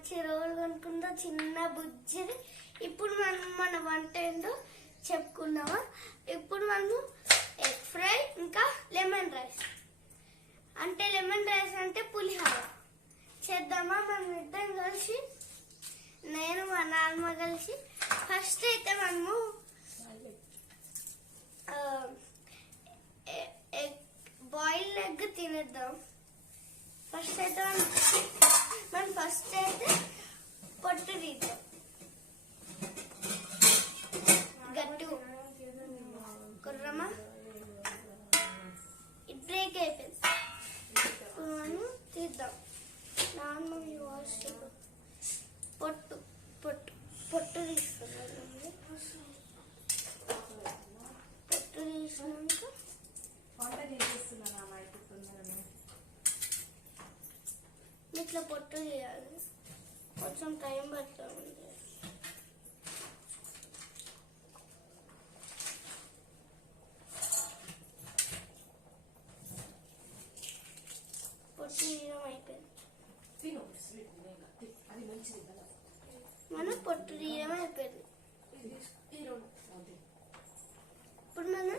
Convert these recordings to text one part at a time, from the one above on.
మంచి రోల్ కొనుక్కుందో చిన్న బుజ్జిది. ఇప్పుడు మనం మన వంట ఏంటో చెప్పుకుందామా? ఇప్పుడు మనము ఎగ్ ఫ్రై ఇంకా లెమన్ రైస్. అంటే లెమన్ రైస్ అంటే పులిహోర. చేద్దామా? మనం ఇద్దరం కలిసి నేను మా నాన్నమ్మ కలిసి. ఫస్ట్ అయితే మనము బాయిల్ ఎగ్ తినేద్దాం. ఫస్ట్ అయితే మనం ఫస్ట్ అయితే పొట్టు తీద్దాం గట్టు కుర్రమా ఇది బ్రేక్ అయిపోయింది ఇప్పుడు మనం తీద్దాం నార్మల్ వాష్ పొట్టు పొట్టు పొట్టు తీసుకున్నాం పొట్టు తీసినాక వంట చేసేస్తున్నాను ఇట్లా పొట్టు చేయాలి కొంచెం టైం పడుతుంది పొట్టు తీయడం అయిపోయింది తిను స్వీట్ నేను తి- అది మంచిది కదా పొట్టు తీయడం అయిపోయింది. ఇప్పుడు మనం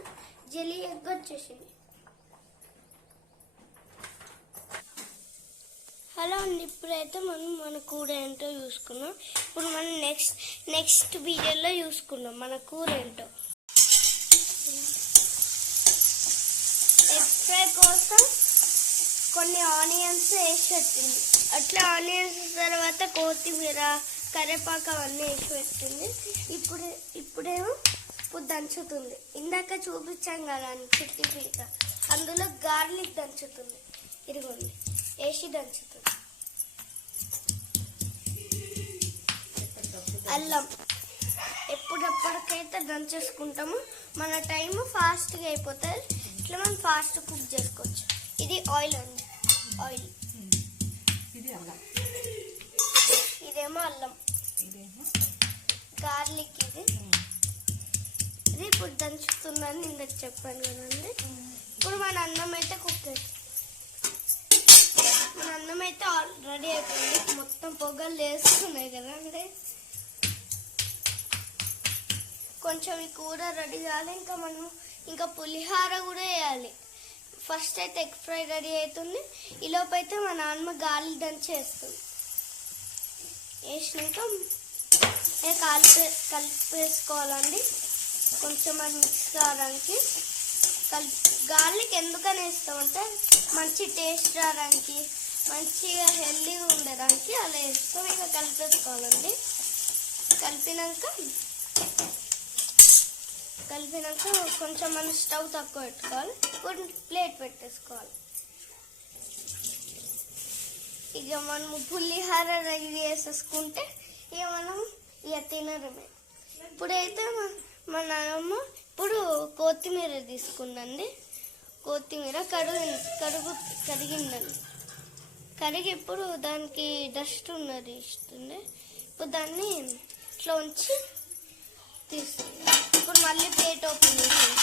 జెలీ ఎగ్ వచ్చేసింది. హలో అండి ఇప్పుడైతే మనం మన కూర ఏంటో చూసుకున్నాం ఇప్పుడు మనం నెక్స్ట్ నెక్స్ట్ వీడియోలో చూసుకున్నాం మన కూర ఏంటో. ఎగ్ ఫ్రై కోసం కొన్ని ఆనియన్స్ వేసి పెట్టింది. అట్లా ఆనియన్స్ తర్వాత కొత్తిమీర కరివేపాకు అవన్నీ వేసి పెట్టింది ఇప్పుడు ఇప్పుడేమో ఇప్పుడు దంచుతుంది. ఇందాక చూపించాం కదా చిట్టి పీక అందులో గార్లిక్ దంచుతుంది. ఇదిగోండి వేసి దంచుతుంది. అల్లం. ఎప్పుడెప్పటికైతే దంచేసుకుంటామో మన టైం ఫాస్ట్గా అయిపోతుంది ఇట్లా మనం ఫాస్ట్ కుక్ చేసుకోవచ్చు. ఇది ఆయిల్ అండి. ఆయిల్. ఇది అల్లం. ఇదేమో అల్లం. ఇదేమో గార్లిక్ ఇది. ఇది ఇప్పుడు దంచుతుందని ఇందాక చెప్పాను కదండి. ఇప్పుడు మన అన్నం అయితే కుక్ మన అన్నం అయితే రెడీ అయిపోయింది. మొత్తం పొగలు లేస్తున్నాయి కదా అంటే కొంచెం ఈ కూర రెడీ కావాలి ఇంకా మనం ఇంకా పులిహార కూడా వేయాలి. ఫస్ట్ అయితే ఎగ్ ఫ్రై రెడీ అవుతుంది. ఈ లోపు అయితే మా నాన్నమ్మ గాలి దంచేస్తుంది. వేసినాక ఏ కలిపే కలిపేసుకోవాలండి. కొంచెం అది మిక్స్ కావడానికి. కలిపి గార్లిక్ ఎందుకని వేస్తామంటే మంచి టేస్ట్ రావడానికి మంచిగా హెల్దీగా ఉండడానికి అలా వేస్తాం. ఇక కలిపేసుకోవాలండి. కలిపినాక కలిపినాక కొంచెం మనం స్టవ్ తక్కువ పెట్టుకోవాలి. ఇప్పుడు ప్లేట్ పెట్టేసుకోవాలి. ఇక మనము పులిహార రెడీ చేసేసుకుంటే ఇక మనం ఇక తినడమే. ఇప్పుడైతే మ- మా నాన్నమ్మ ఇప్పుడు కొత్తిమీర తీసుకుందండి. కొత్తిమీర కడుగు కడుగు కడిగిందండి. కడిగి ఇప్పుడు దానికి డస్ట్ ఉన్నది ఇస్తుంది. ఇప్పుడు దాన్ని ఇట్లా ఉంచి తీస్తుంది ఇప్పుడు మళ్ళీ ప్లేట్ ఓపెన్ చేసింది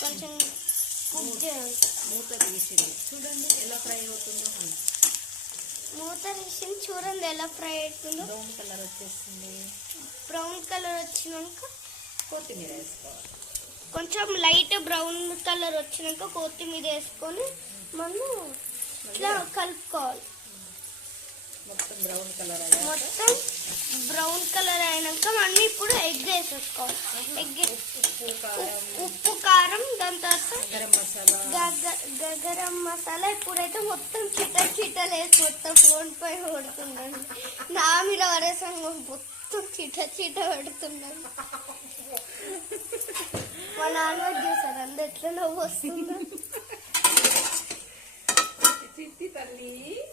కొంచెం కుక్ చేయాలి. మూత తీసింది. చూడండి ఎలా ఫ్రై అవుతుందో. మూత తీసింది చూడండి ఎలా ఫ్రై అవుతుందో. బ్రౌన్ కలర్ వచ్చేస్తుంది. బ్రౌన్ కలర్ వచ్చినాక కొత్తిమీర వేసుకోవాలి. కొంచెం లైట్ బ్రౌన్ కలర్ వచ్చినాక కొత్తిమీర వేసుకొని మనం ఇట్లా కలుపుకోవాలి. మొత్తం బ్రౌన్ కలర్ మొత్తం బ్రౌన్ కలర్ అయినాక మనం ఇప్పుడు ఎగ్ వేసేసుకోవాలి ఉప్పు కారం ఉప్పు కారం దాని తర్వాత గరం మసాలా. గగ- గగరం మసాలా. ఇప్పుడైతే మొత్తం చిట్టలు చిట్టలు వేసి మొత్తం ఫోన్ పై కొడుతుందండి. నా మీద వరేసంగా మొత్తం చిట చిట పెడుతున్నాను మా నాన్న చూసారు అంత ఎట్లా నవ్వు వస్తుందో. చిట్టి తల్లి.